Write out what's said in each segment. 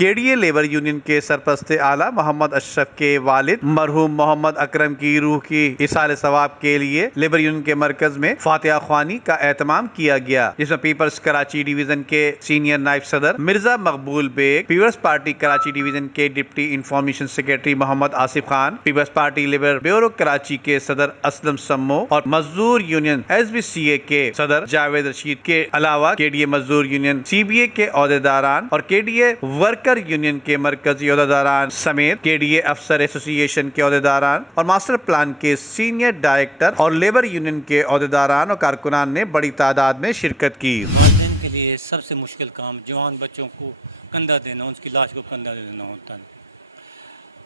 کے ڈی اے labour union کے سرپرست اعلیٰ محمد اشرف کے والد مرحوم محمد اکرم کی روح کی ایصال ثواب کے لیے لیبر یونین کے مرکز میں فاتحہ خوانی کا اہتمام کیا گیا، جس میں پیپلز کراچی ڈویژن کے سینئر نائب صدر Mirza Maqbool Baig, Peoples Party Karachi division کے deputy information secretary Muhammad Asif Khan, Peoples Party labour bureau Karachi کے صدر اسلم سمو اور مزدور union S B C A کے صدر جاوید رشید کے علاوہ کے ڈی اے مزدور یونین سی بی اے کے عہدیداران اور کے ڈی اے ورکر یونین کے مرکزی عہدیداران سمیت کے ڈی اے افسر ایسوسی ایشن کے عہدیداران اور ماسٹر پلان کے سینئر ڈائریکٹر اور لیبر یونین کے عہدیداران اور کارکنان نے بڑی تعداد میں شرکت کی۔ والدین کے لیے سب سے مشکل کام جوان بچوں کو کندھا دینا، ان کی لاش کو کندھا دینا ہوتا ہے،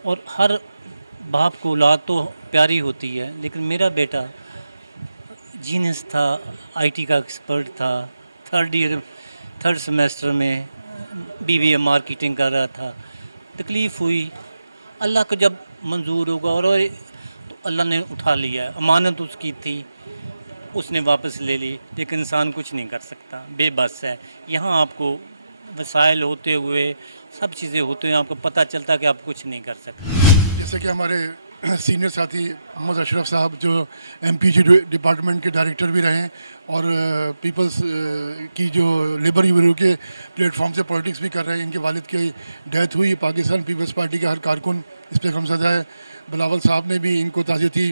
اور ہر باپ کو اولاد تو پیاری ہوتی ہے، لیکن میرا بیٹا جینس تھا، آئی ٹی کا ایکسپرٹ تھا، تھرڈ سیمیسٹر میں بی بی اے مارکیٹنگ کر رہا تھا، تکلیف ہوئی، اللہ کو جب منظور ہوگا اور تو اللہ نے اٹھا لیا، امانت اس کی تھی، اس نے واپس لے لی، لیکن انسان کچھ نہیں کر سکتا، بے بس ہے۔ یہاں آپ کو وسائل ہوتے ہوئے سب چیزیں ہوتے ہیں، آپ کو پتہ چلتا ہے کہ آپ کچھ نہیں کر سکتے۔ جیسے کہ ہمارے سینئر ساتھی محمد اشرف صاحب جو ایم پی جی ڈپارٹمنٹ کے ڈائریکٹر بھی رہے اور پیپلز کی جو لیبر یونین کے پلیٹ فارم سے پولیٹکس بھی کر رہے ہیں، ان کے والد کی ڈیتھ ہوئی، پاکستان پیپلز پارٹی کا ہر کارکن اس پہ غمزدہ ہے۔ بلاول صاحب نے بھی ان کو تعزیتی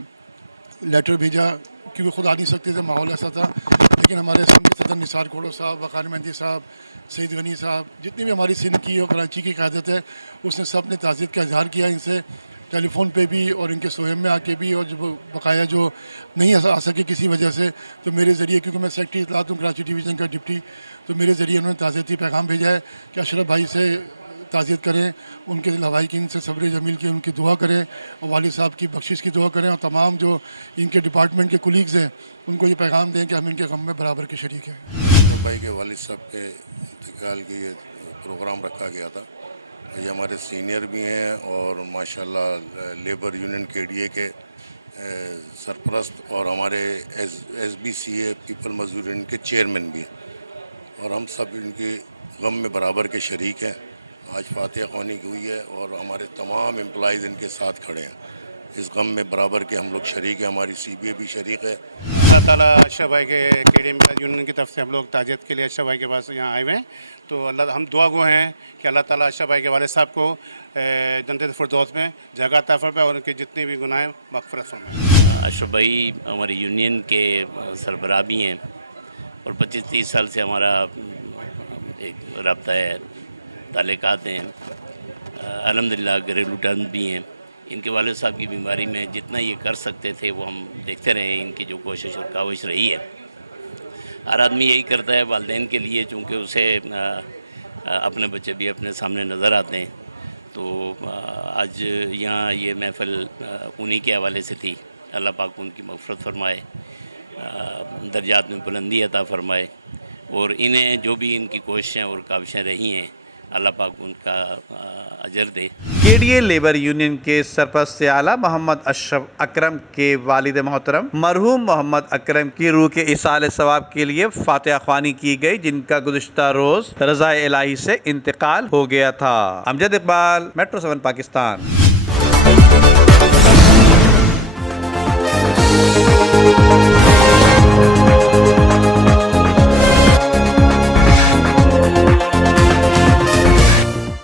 لیٹر بھیجا کیونکہ خود آ نہیں سکتے تھے، ماحول ایسا تھا، لیکن ہمارے سندھ کے صدر نثار کھوڑو صاحب، وقار مہندی صاحب، سعید غنی صاحب، جتنی بھی ہماری سندھ کی اور کراچی کی قیادت ہے، اس نے سب نے تعزیت کا اظہار کیا ان سے، ٹیلی فون پہ بھی اور ان کے سوہم میں آ کے بھی، اور جو بقایا جو نہیں آ سکے کسی وجہ سے، تو میرے ذریعے، کیونکہ میں سیکرٹری اطلاعات ہوں کراچی ڈویژن کا ڈپٹی، تو میرے ذریعے انہوں نے تعزیتی پیغام بھیجا ہے کہ اشرف بھائی سے تعزیت کریں، ان کے لواحقین سے صبر جمیل کی ان کی دعا کریں، اور والد صاحب کی بخشش کی دعا کریں، اور تمام جو ان کے ڈپارٹمنٹ کے کولیگز ہیں ان کو یہ پیغام دیں کہ ہم ان کے غم میں برابر کے شریک ہیں۔ بھائی کے والد صاحب کے انتقال کی یہ پروگرام رکھا گیا تھا، یہ ہمارے سینئر بھی ہیں اور ماشاءاللہ لیبر یونین کے ڈی اے کے سرپرست اور ہمارے S B C A people مزدور یونین کے چیئرمین بھی ہیں، اور ہم سب ان کے غم میں برابر کے شریک ہیں۔ آج فاتحہ خوانی ہوئی ہے اور ہمارے تمام امپلائیز ان کے ساتھ کھڑے ہیں، اس غم میں برابر کے ہم لوگ شریک ہیں، ہماری سی بی اے بھی شریک ہے۔ اللہ تعالیٰ اشرف بھائی کے کے ڈی اے یونین کی طرف سے ہم لوگ تعزیت کے لیے اشرف بھائی کے پاس یہاں آئے ہوئے ہیں، تو ہم دعا گو ہیں کہ اللہ تعالیٰ اشرف بھائی کے والد صاحب کو جنت الفردوس میں جگہ عطا فرمائے اور ان کے جتنے بھی گناہ مغفرت فرمائے۔ اشرف بھائی ہماری یونین کے سربراہ بھی ہیں اور 25-30 سال سے ہمارا ایک رابطہ ہے، تعلقات ہیں، الحمدللہ گھریلو ٹرم بھی ہیں۔ ان کے والد صاحب کی بیماری میں جتنا یہ کر سکتے تھے وہ ہم دیکھتے رہے ہیں، ان کی جو کوشش اور کاوش رہی ہے۔ ہر آدمی یہی کرتا ہے والدین کے لیے، چونکہ اسے اپنے بچے بھی اپنے سامنے نظر آتے ہیں، تو آج یہاں یہ محفل انہی کے حوالے سے تھی۔ اللہ پاک ان کی مغفرت فرمائے، درجات میں بلندی عطا فرمائے، اور انہیں جو بھی ان کی کوششیں اور کاوشیں رہی ہیں اللہ پاک ان کا اجر دے۔ کے ڈی اے لیبر یونین کے سرپرست اعلیٰ محمد اشرف اکرم کے والد محترم مرحوم محمد اکرم کی روح کے ایصال ثواب کے لیے فاتحہ خوانی کی گئی، جن کا گزشتہ روز رضائے الہی سے انتقال ہو گیا تھا۔ امجد اقبال، میٹرو 7 پاکستان۔